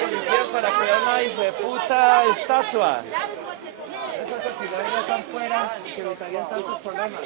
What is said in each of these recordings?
Policías para que vean una hijueputa estatua. Esas actividades están fuera que evitarían tantos problemas.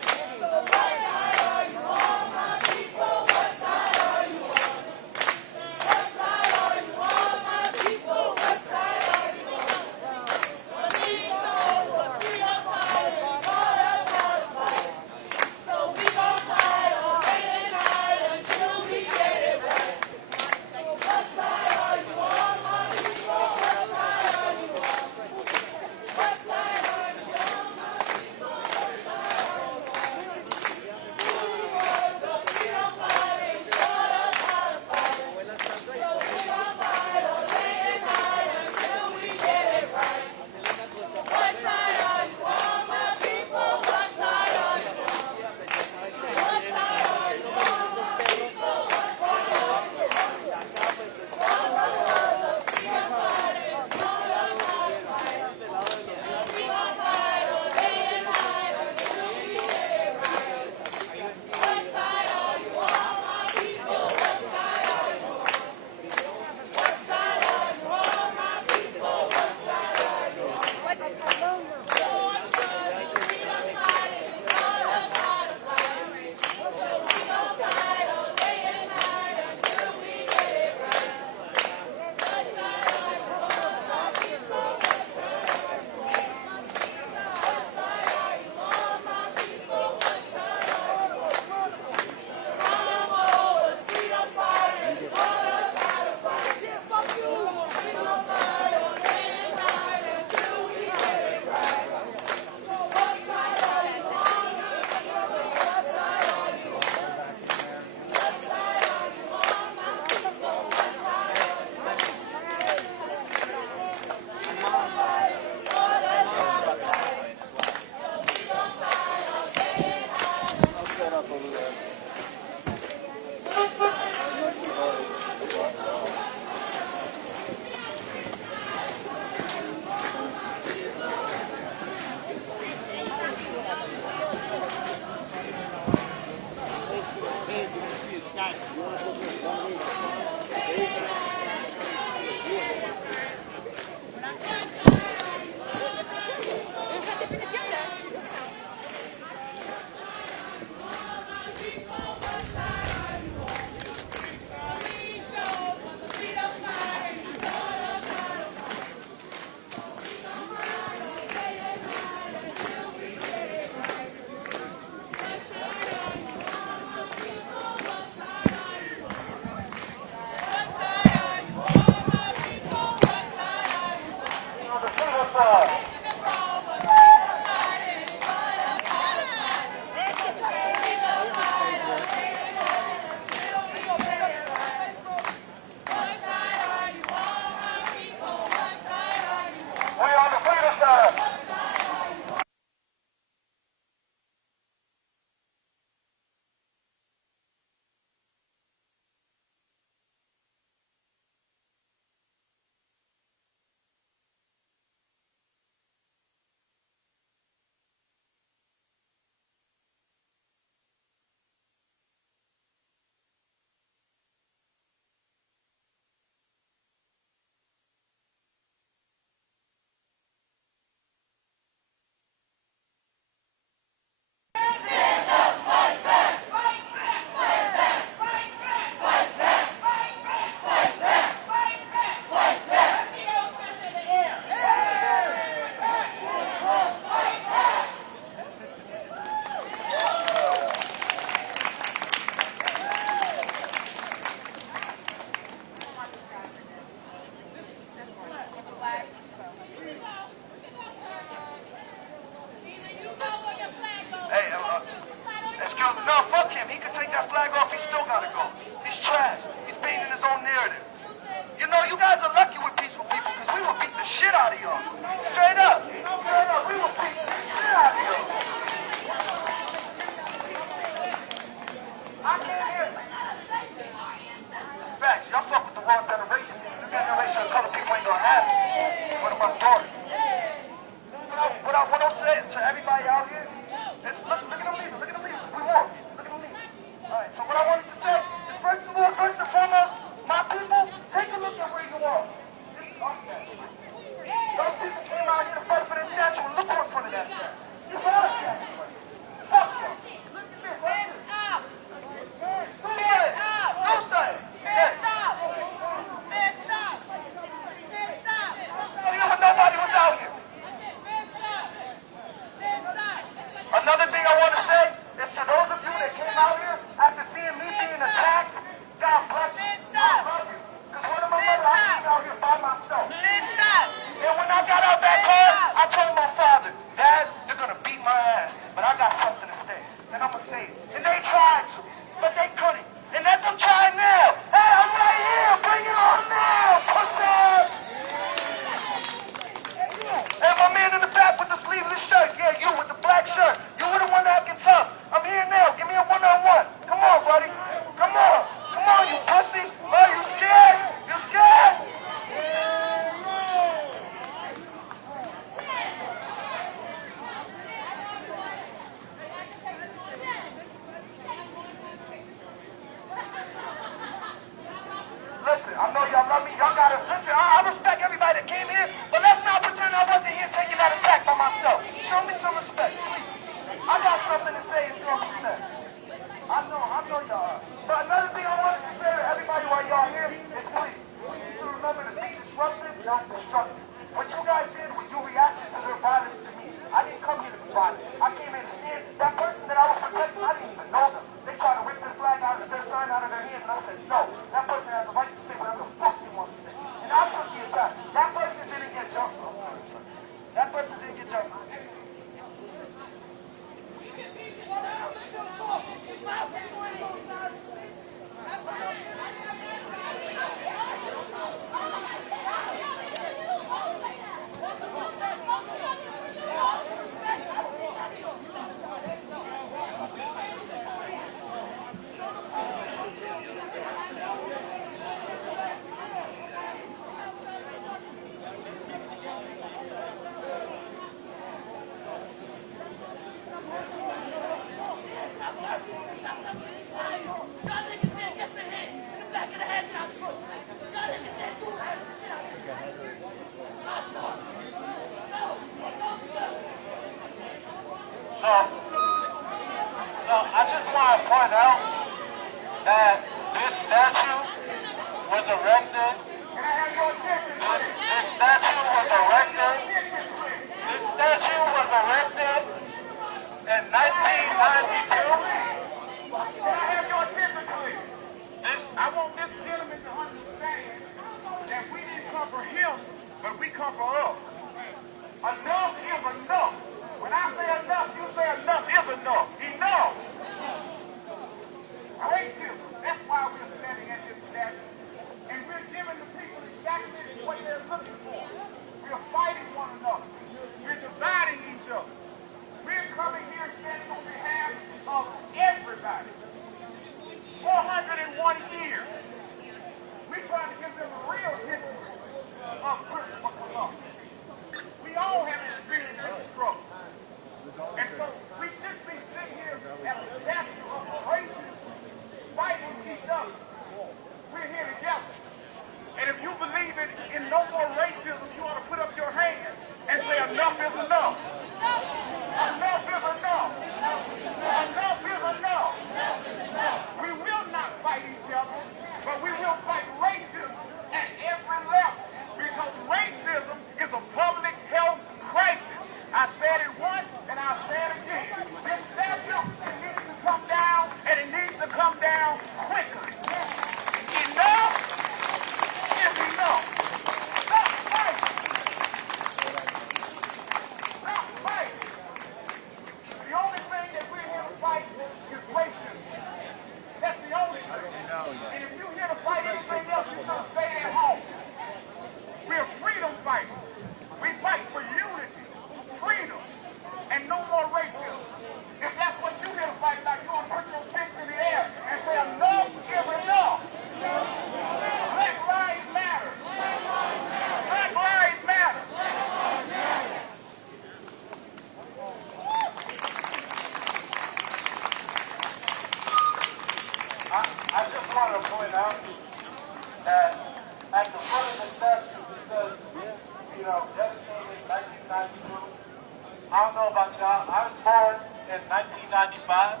about y'all. I was born in 1995.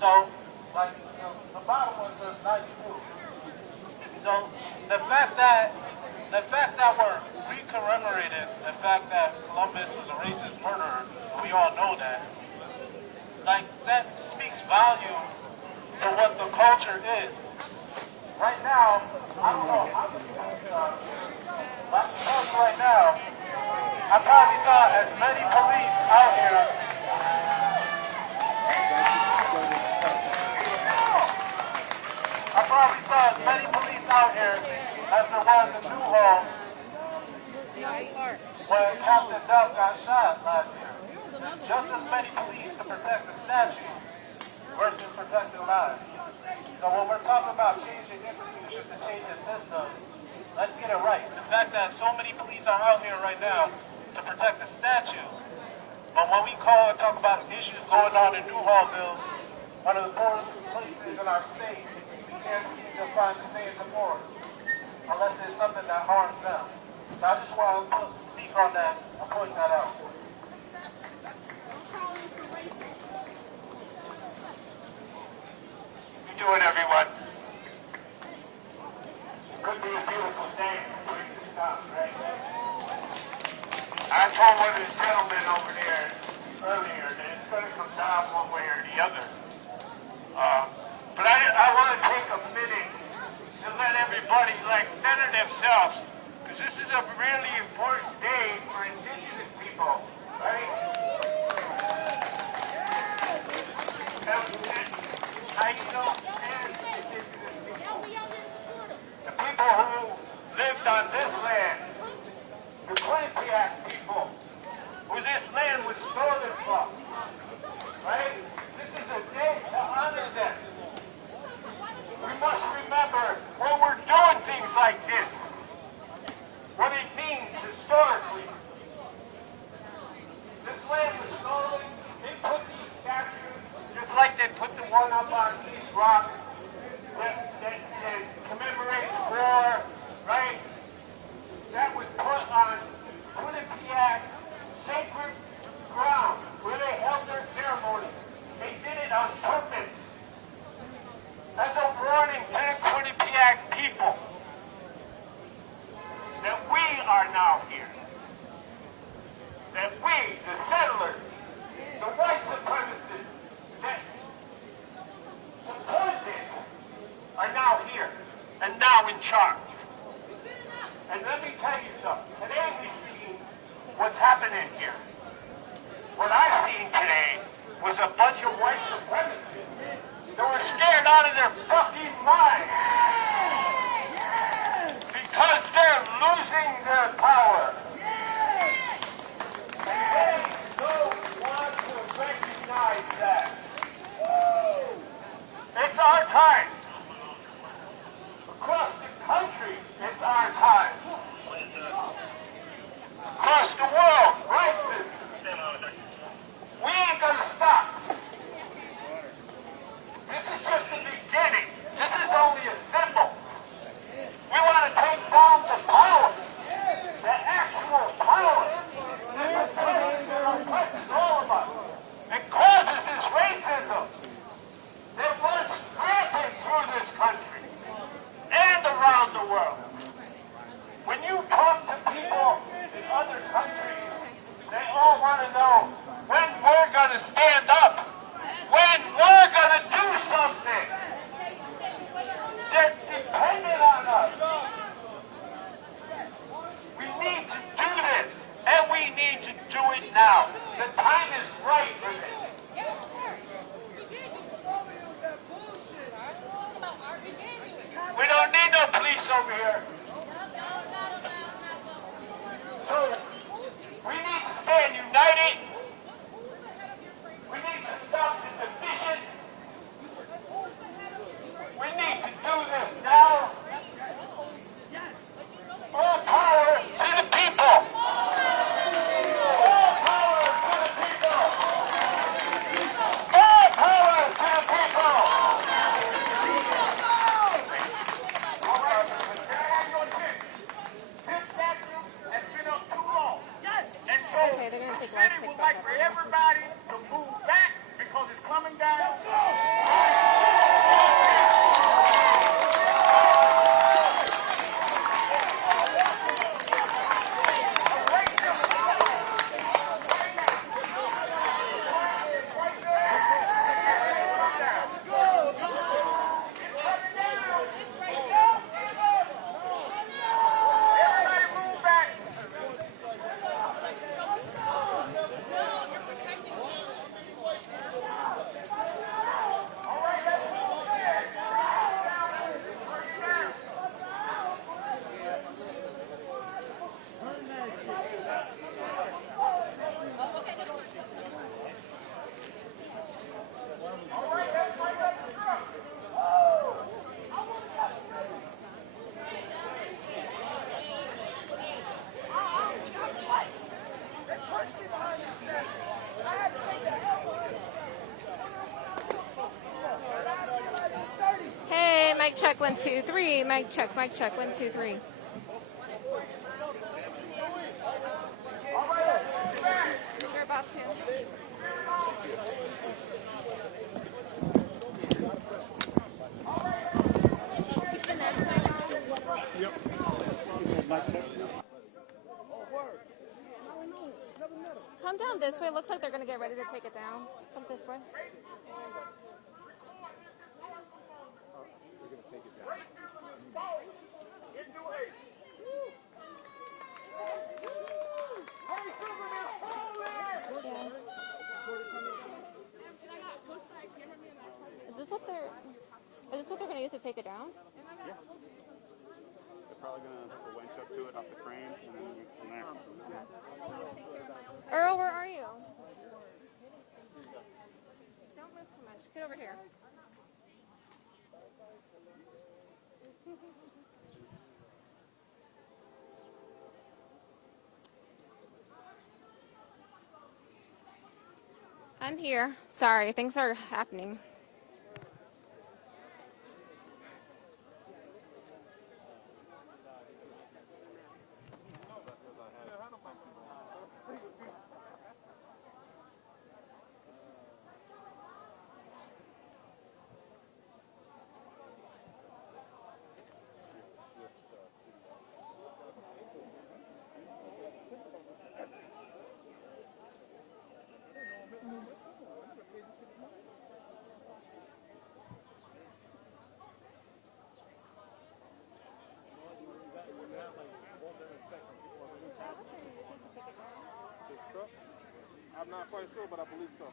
So, like, the bottom one says 92. So, the fact that we commemorated the fact that Columbus was a racist murderer, and we all know that, like, that speaks volume to what the culture is. Right now, I don't know how many right now, I probably saw as many police out here. I probably saw as many police out here as there was in Newhall when Captain Duff got shot last year. Just as many police to protect the statue versus protecting lives. So when we're talking about changing institutions to change the system, let's get it right. The fact that so many police are out here right now to protect the statue, but when we call and talk about issues going on in Newhallville, one of the poorest places in our state, we can't seem to find the same support unless it's something that harms them. So I just want to speak on that and point that out. How you doing, everyone? Could be a beautiful day for you to stop, right? I told one of the gentlemen over there earlier that it's going to come down one way or the other. But I want to take a minute to let everybody, like, center themselves, because this is a really important day for indigenous people, right? I know indigenous people. The people who lived on this land, the Quinnipiac people, who this land was stolen from, right? This is a day to honor them. We must remember when we're doing things like this, what it means historically. This land was stolen. They put these statues, just like they put the one up on East Rock, that commemorates the war, right? That was put on Quinnipiac sacred ground where they held their ceremony. They did it on purpose. As a warning to the Quinnipiac people that we are now here. That we, the settlers, the white supremacists that support this, are now here and now in charge. And let me tell you something. Today we see what's happening here. What I've seen today was a bunch of white supremacists that were scared out of their fucking minds because they're losing their power. And they don't want to recognize that. It's our time. Across the country, it's our time. Across the world, racism. We ain't gonna stop. This is just the beginning. This is only a symbol. We want to take down the power, the actual power that oppresses all of us. It causes this racism that runs rampant through this country and around the world. When you talk to people in other countries, they all want to know when we're going to stand up, when we're going to do something that's dependent on us. We need to do this, and we need to do it now. The time is right for this. We don't need no police over here. So, we need to stand united. We need to stop the division. We need to do this now. All power to the people. All power to the people. All power to the people. Okay, they're gonna take The city would like for everybody to move back because it's coming down. Hey, mic check, 1, 2, 3. Mic check, 1, 2, 3. You're about to. Keep the next mic on. Come down this way. Looks like they're going to get ready to take it down. Come this way. Is this what they're going to use to take it down? Yeah. They're probably going to hook a winch up to it off the crane and then move from there. Earl, where are you? Don't move too much. Get over here. I'm here. Sorry, things are happening. I'm not quite sure, but I believe so.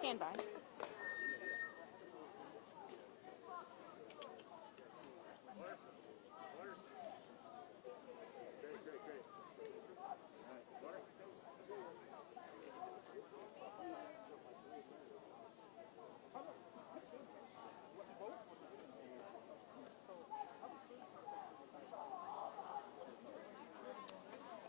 Stand by.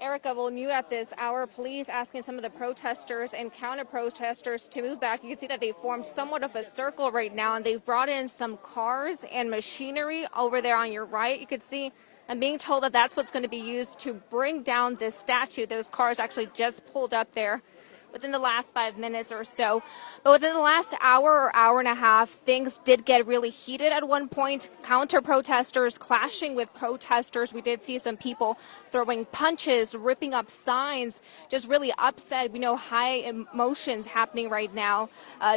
Erica, well, new at this hour, police asking some of the protesters and counter-protesters to move back. You can see that they formed somewhat of a circle right now, and they've brought in some cars and machinery over there on your right. You can see I'm being told that that's what's going to be used to bring down this statue. Those cars actually just pulled up there within the last 5 minutes or so. But within the last hour or hour and a half, things did get really heated at one point. Counter-protesters clashing with protesters. We did see some people throwing punches, ripping up signs, just really upset. We know high emotions happening right now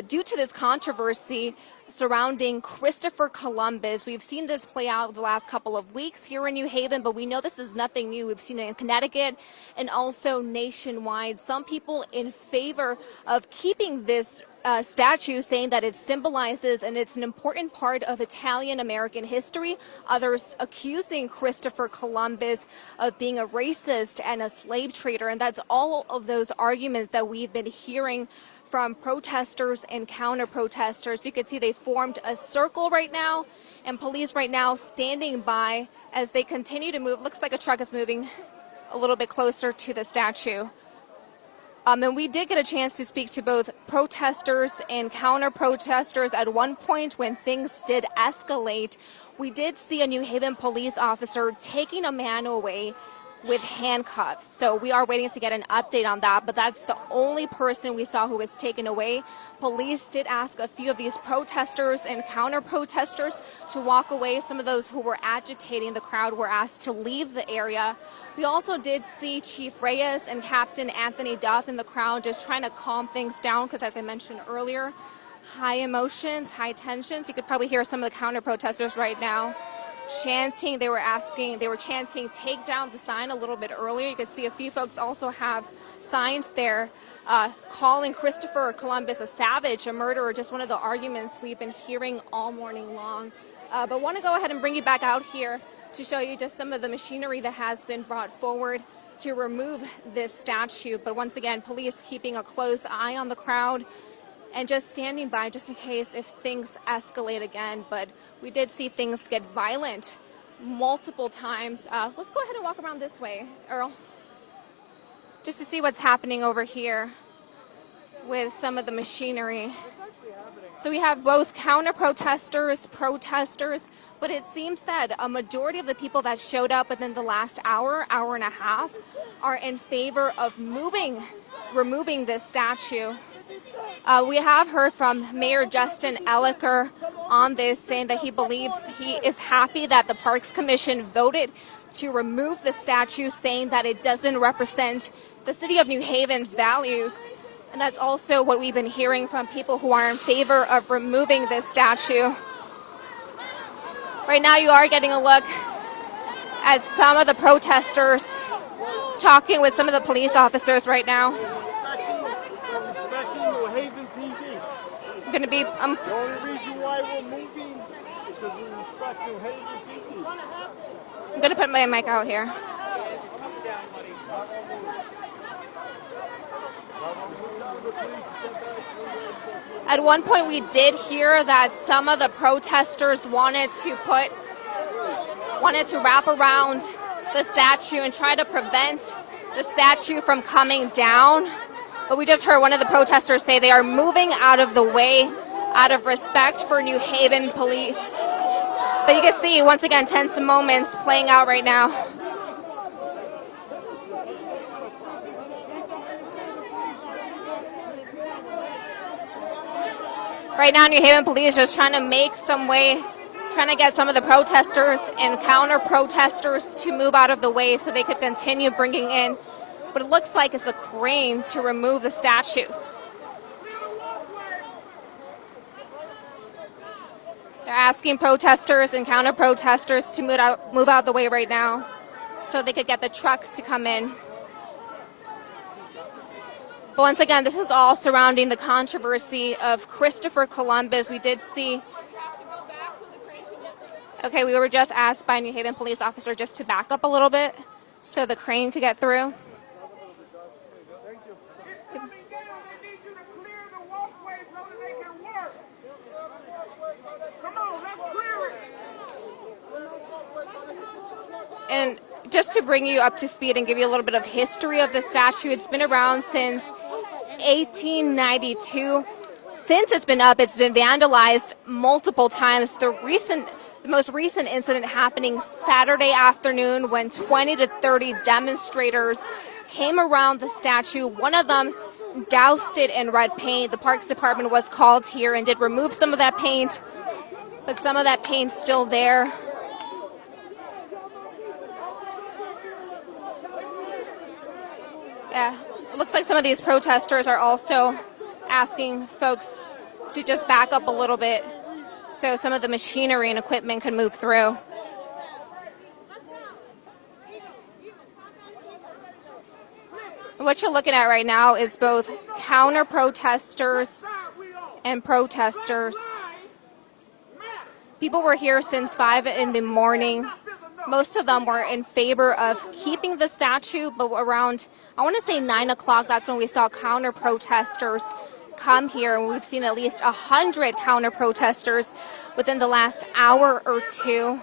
due to this controversy. surrounding Christopher Columbus. We've seen this play out the last couple of weeks here in New Haven, but we know this is nothing new. We've seen it in Connecticut and also nationwide. Some people in favor of keeping this statue, saying that it symbolizes and it's an important part of Italian American history. Others accusing Christopher Columbus of being a racist and a slave trader. And that's all of those arguments that we've been hearing from protesters and counter-protesters. You can see they formed a circle right now, and police right now standing by as they continue to move. Looks like a truck is moving a little bit closer to the statue. And we did get a chance to speak to both protesters and counter-protesters at one point when things did escalate. We did see a New Haven police officer taking a man away with handcuffs. So we are waiting to get an update on that, but that's the only person we saw who was taken away. Police did ask a few of these protesters and counter-protesters to walk away. Some of those who were agitating the crowd were asked to leave the area. We also did see Chief Reyes and Captain Anthony Duff in the crowd just trying to calm things down because, as I mentioned earlier, high emotions, high tensions. You could probably hear some of the counter-protesters right now chanting. They were chanting, take down the sign a little bit earlier. You could see a few folks also have signs there calling Christopher Columbus a savage, a murderer, just one of the arguments we've been hearing all morning long. But want to go ahead and bring you back out here to show you just some of the machinery that has been brought forward to remove this statue. But once again, police keeping a close eye on the crowd and just standing by just in case if things escalate again. But we did see things get violent multiple times. Let's go ahead and walk around this way, Earl, just to see what's happening over here with some of the machinery. So we have both counter-protesters, protesters, but it seems that a majority of the people that showed up within the last hour and a half are in favor of removing this statue. We have heard from Mayor Justin Elicker on this, saying that he is happy that the Parks Commission voted to remove the statue, saying that it doesn't represent the city of New Haven's values. And that's also what we've been hearing from people who are in favor of removing this statue. Right now you are getting a look at some of the protesters talking with some of the police officers right now. I'm going to be... The only reason why we're moving is because we respect New Haven PD. I'm going to put my mic out here. At one point, we did hear that some of the protesters wanted to wrap around the statue and try to prevent the statue from coming down. But we just heard one of the protesters say they are moving out of the way out of respect for New Haven police. But you can see, once again, tense moments playing out right now. Right now, New Haven police just trying to make some way, trying to get some of the protesters and counter-protesters to move out of the way so they could continue bringing in what it looks like is a crane to remove the statue. They're asking protesters and counter-protesters to move out the way right now so they could get the truck to come in. But once again, this is all surrounding the controversy of Christopher Columbus. We did see... Okay, we were just asked by a New Haven police officer just to back up a little bit so the crane could get through. And just to bring you up to speed and give you a little bit of history of the statue, it's been around since 1892. Since it's been up, it's been vandalized multiple times. The most recent incident happening Saturday afternoon when 20 to 30 demonstrators came around the statue. One of them doused it in red paint. The Parks Department was called here and did remove some of that paint, but some of that paint's still there. Yeah, it looks like some of these protesters are also asking folks to just back up a little bit so some of the machinery and equipment could move through. What you're looking at right now is both counter protesters and protesters. People were here since 5 in the morning. Most of them were in favor of keeping the statue, but around, I want to say 9 o'clock, that's when we saw counter protesters come here, and we've seen at least 100 counter protesters within the last hour or two.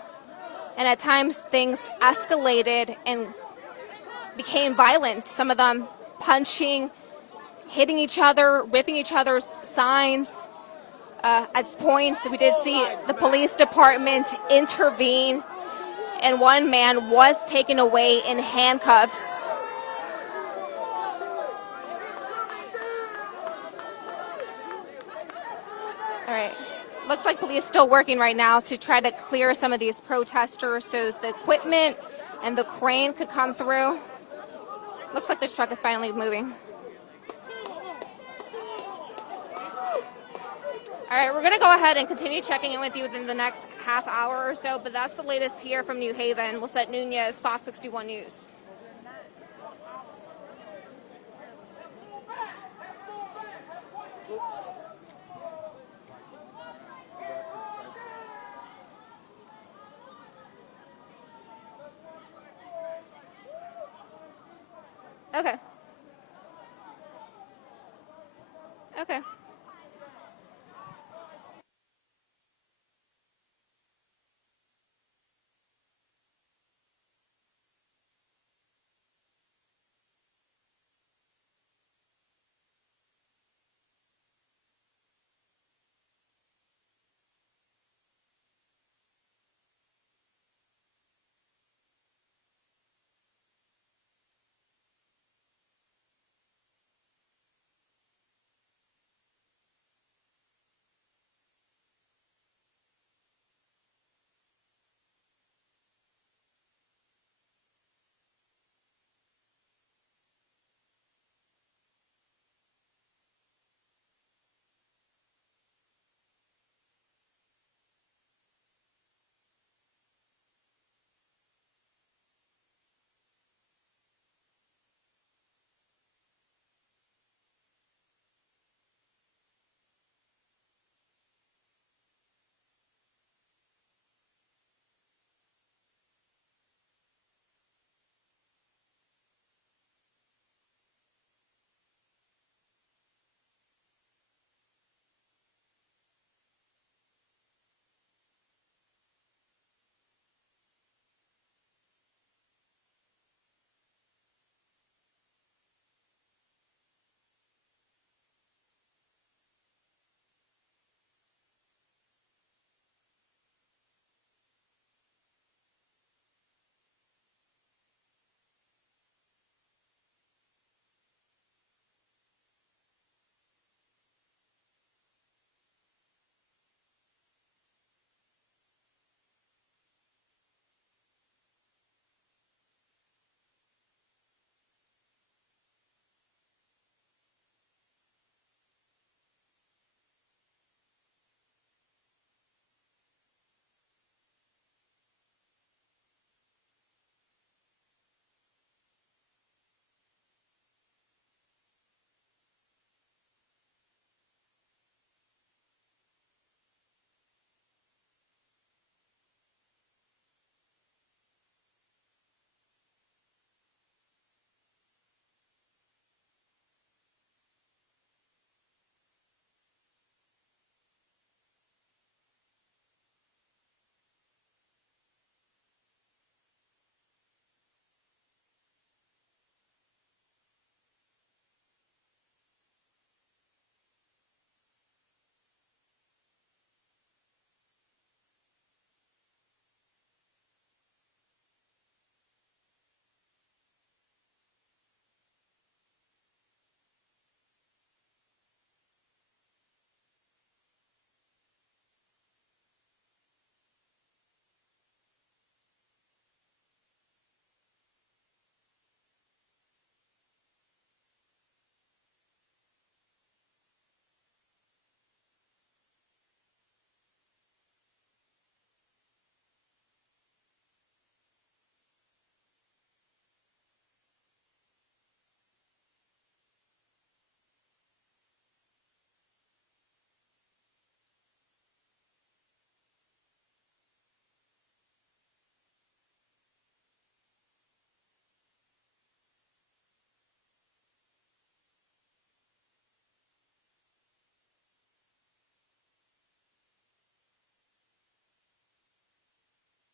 And at times things escalated and became violent. Some of them punching, hitting each other, ripping each other's signs. At points, we did see the police department intervene, and one man was taken away in handcuffs. All right. Looks like police still working right now to try to clear some of these protesters so the equipment and the crane could come through. Looks like this truck is finally moving. All right, we're going to go ahead and continue checking in with you within the next half hour or so, but that's the latest here from New Haven. Lisette Nunez, Fox 61 News. Okay. Okay.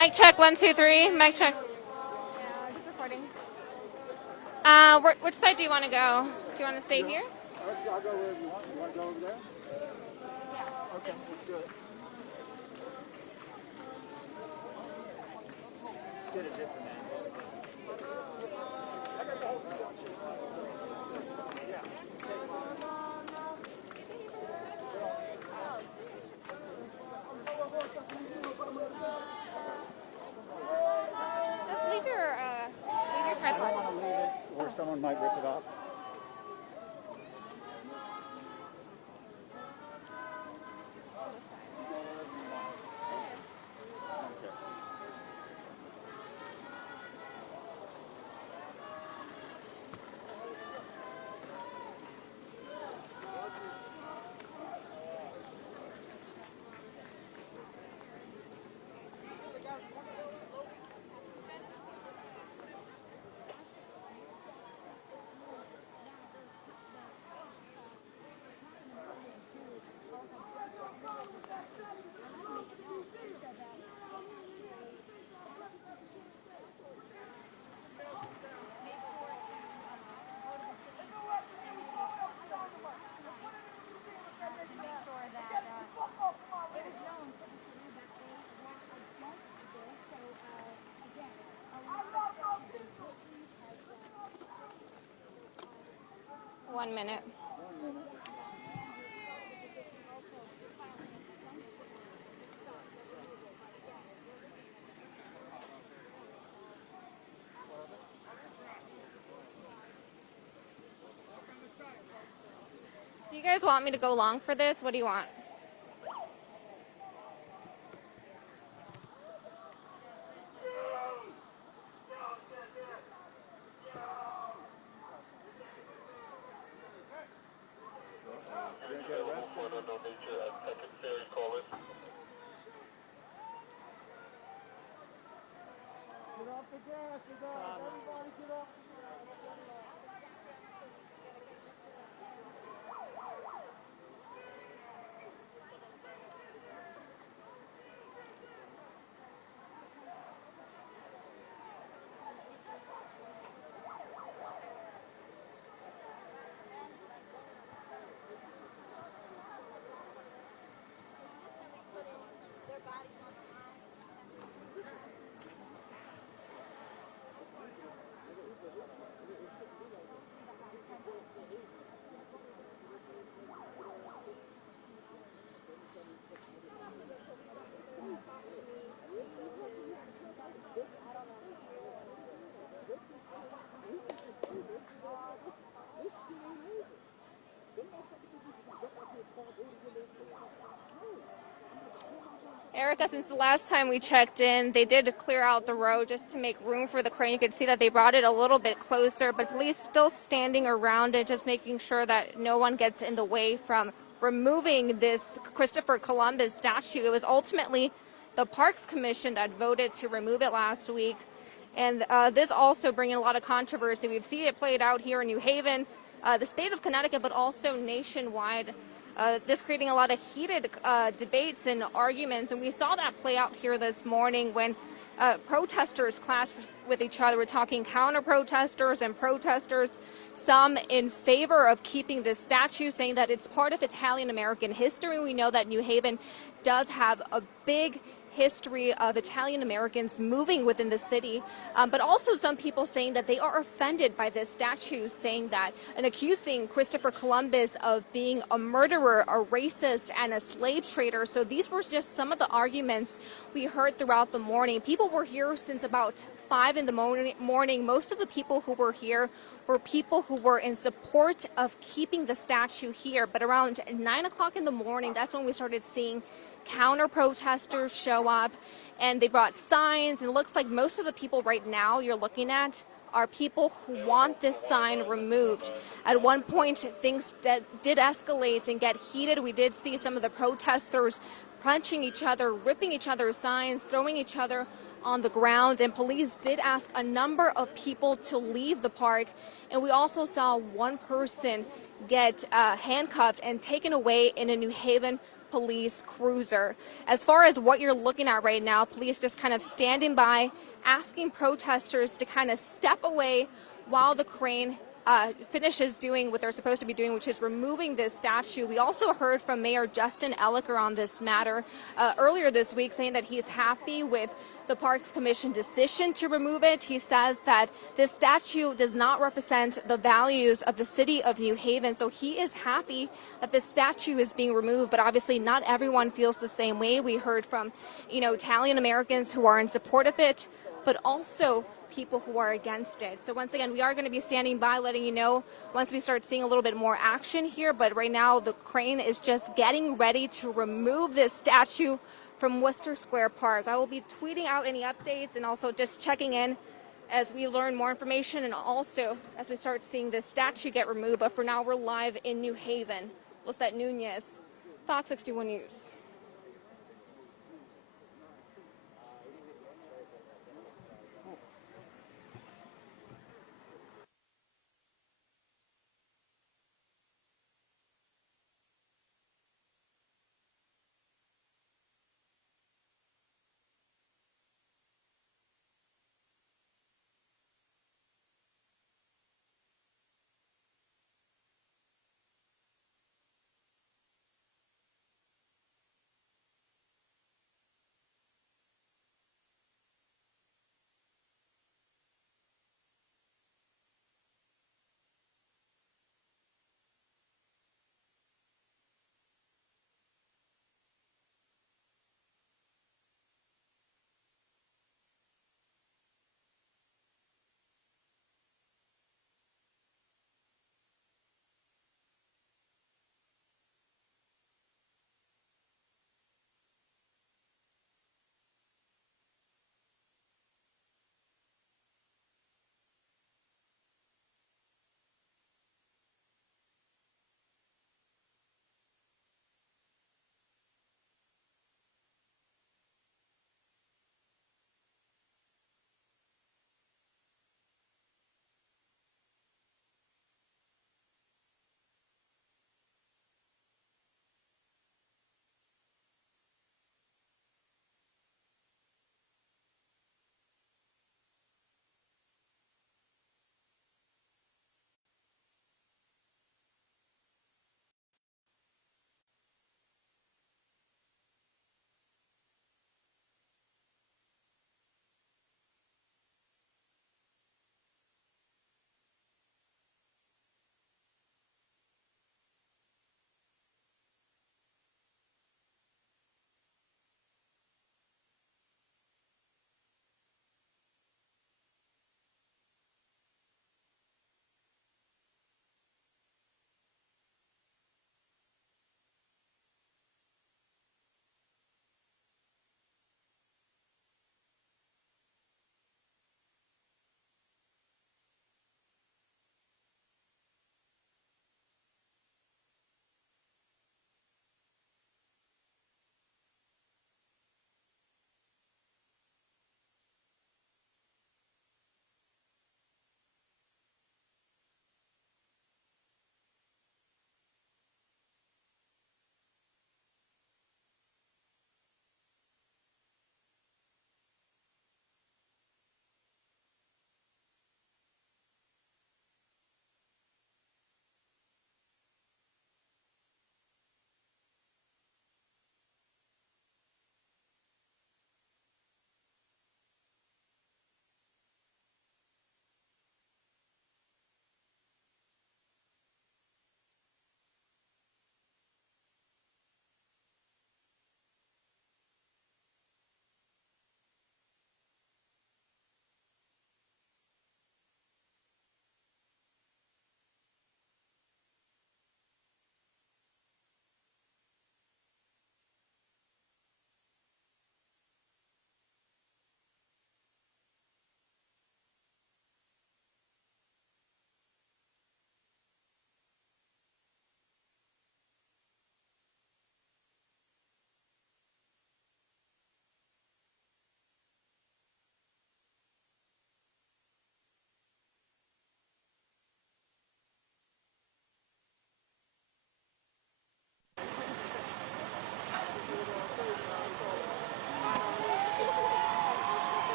Mic check, 1, 2, 3. Mic check. Just recording. Which side do you want to go? Do you want to stay here? I'll go wherever you want. You want to go over there? Yeah. Okay, let's do it. Let's get a different angle. Just leave your I don't tripod. want to leave it where someone might rip it off. One minute. Do you guys want me to go long for this? What do you want? Get off the gas, you guys. Everybody get off the gas. Erica, since the last time we checked in, they did clear out the road just to make room for the crane. You could see that they brought it a little bit closer, but police still standing around it, just making sure that no one gets in the way from removing this Christopher Columbus statue. It was ultimately the Parks Commission that voted to remove it last week. And this also bringing a lot of controversy. We've seen it played out here in New Haven, the state of Connecticut, but also nationwide. This creating a lot of heated debates and arguments, and we saw that play out here this morning when protesters clashed with each other. We're talking counter-protesters and protesters, some in favor of keeping this statue, saying that it's part of Italian-American history. We know that New Haven does have a big history of Italian Americans moving within the city, but also some people saying that they are offended by this statue, saying that and accusing Christopher Columbus of being a murderer, a racist, and a slave trader. So these were just some of the arguments we heard throughout the morning. People were here since about 5 in the morning. Most of the people who were here were people who were in support of keeping the statue here, but around 9 o'clock in the morning, that's when we started seeing counter-protesters show up, and they brought signs, and it looks like most of the people right now you're looking at are people who want this sign removed. At one point, things did escalate and get heated. We did see some of the protesters punching each other, ripping each other's signs, throwing each other on the ground, and police did ask a number of people to leave the park, and we also saw one person get handcuffed and taken away in a New Haven police cruiser. As far as what you're looking at right now, police just kind of standing by, asking protesters to kind of step away while the crane finishes doing what they're supposed to be doing, which is removing this statue. We also heard from Mayor Justin Elicker on this matter earlier this week, saying that he's happy with the Parks Commission decision to remove it. He says that this statue does not represent the values of the city of New Haven, so he is happy that this statue is being removed, but obviously not everyone feels the same way. We heard from, Italian Americans who are in support of it, but also people who are against it. So once again, we are going to be standing by, letting you know once we start seeing a little bit more action here, but right now the crane is just getting ready to remove this statue from Worcester Square Park. I will be tweeting out any updates and also just checking in as we learn more information and also as we start seeing this statue get removed. But for now, we're live in New Haven. Lisette Nunez, Fox 61 News.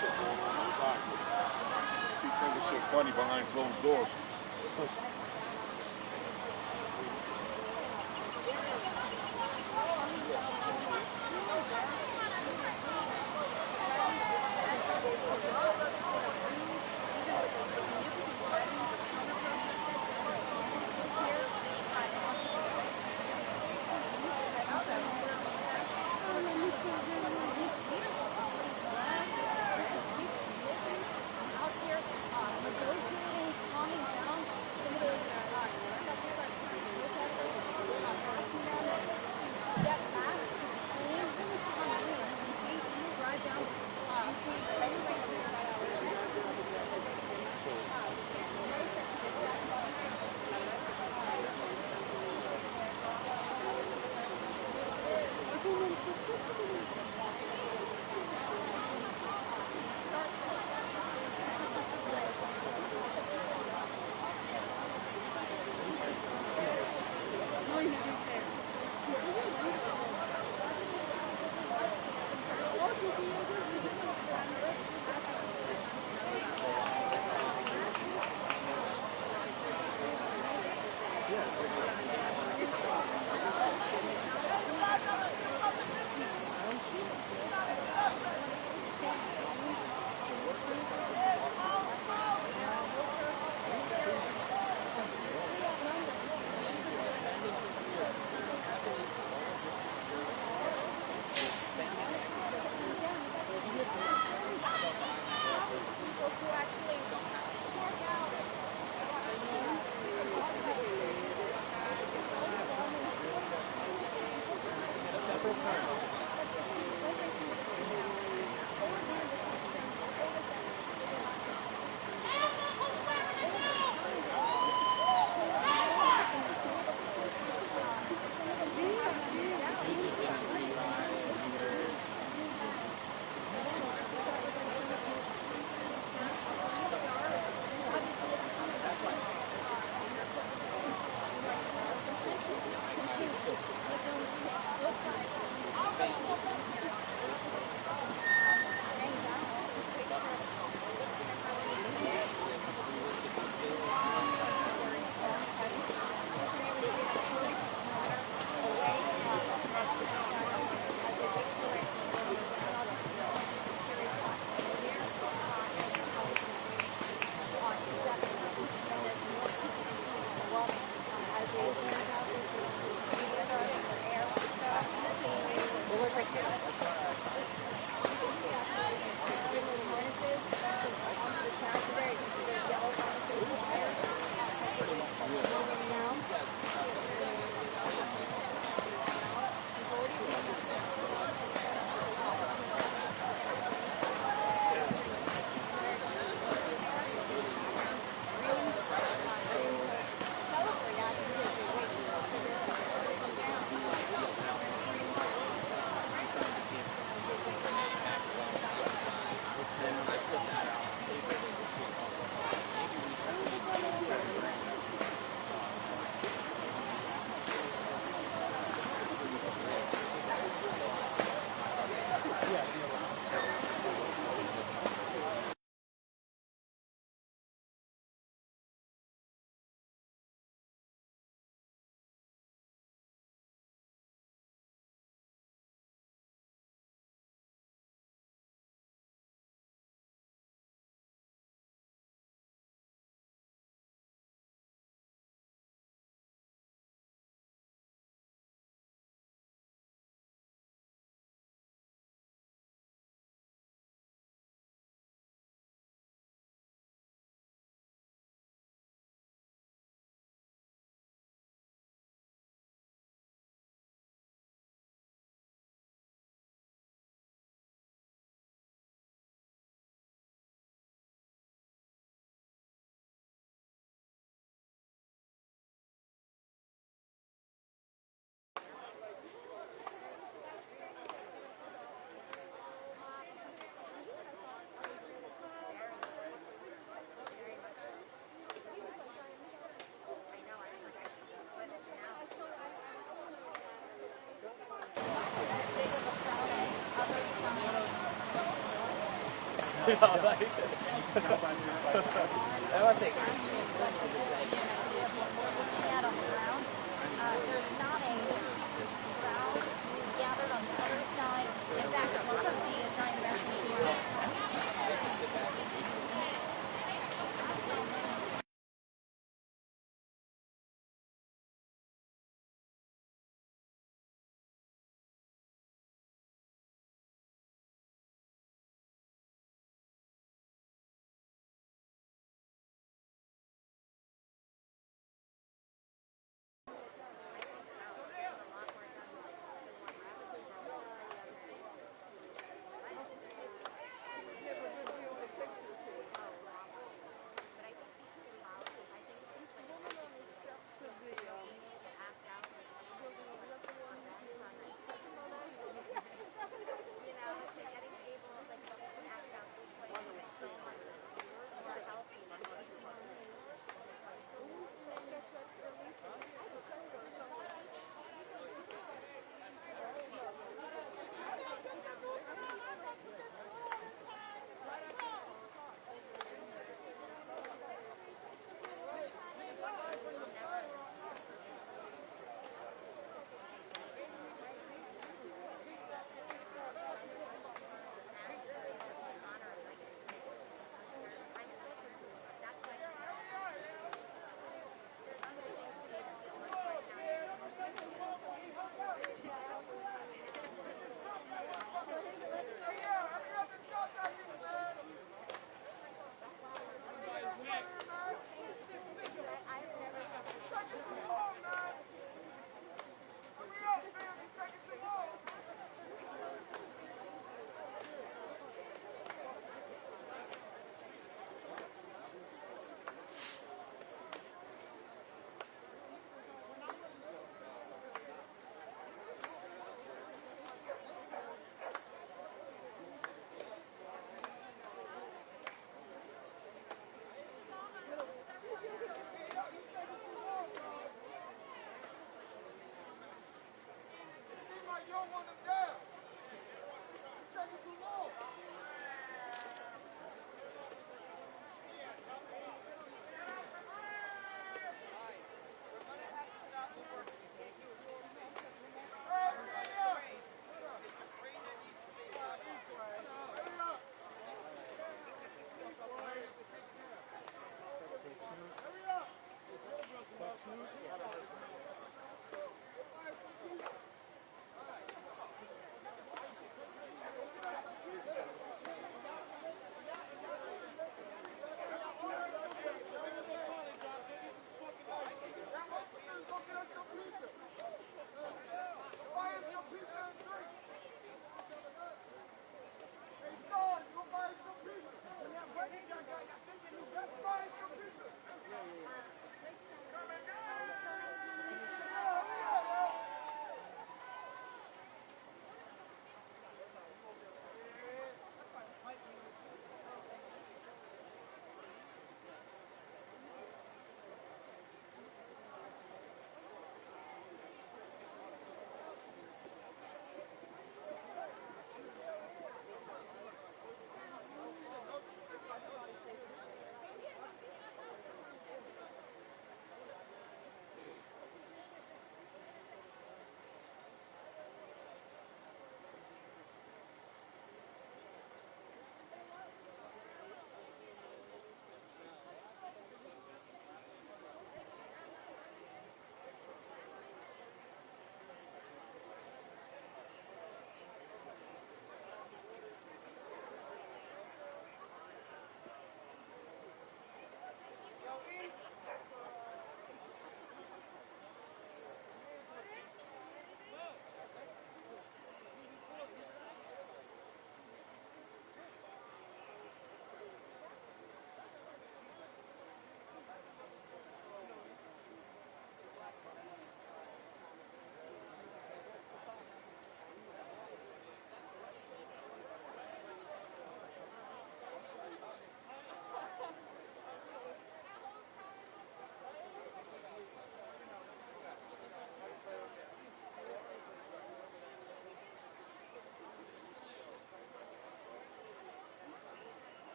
shit going on inside. Keep thinking shit funny behind closed doors. That was it.